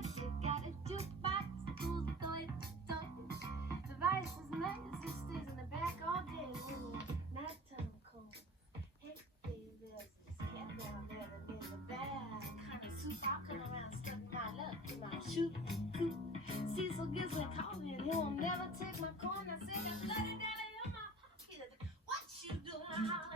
like you got a jukebox, who's the toy? The vice is nice, it stays in the back all day. Ooh, nighttime cold. Hey baby, there's this cat down there that made the bad kind of soup. I'll come around stuffing my luck in my shoot coop. Cecil gives me coffee and he'll never take my coin. I said, I bloody down in my pocket. What you doing?